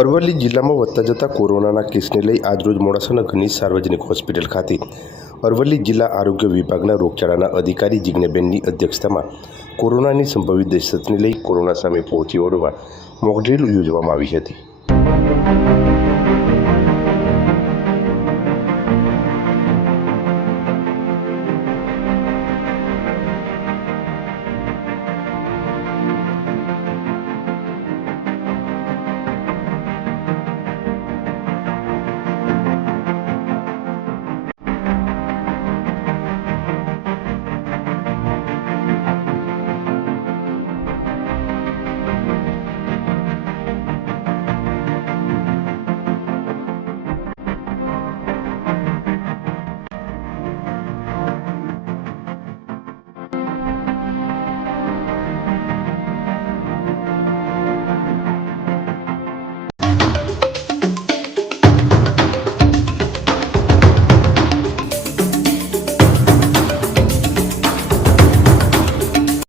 અરવલ્લી જિલ્લામાં વધતા જતા કોરોનાના કેસને લઈ આજરોજ મોડાસાના ઘની સાર્વજનિક હોસ્પિટલ ખાતે અરવલ્લી જિલ્લા આરોગ્ય વિભાગના રોગચાળાના અધિકારી જિજ્ઞાબેનની અધ્યક્ષતામાં કોરોનાની સંભવિત દહેશતને લઈ કોરોના સામે પહોંચી વળવા મોકડ્રીલ યોજવામાં આવી હતી.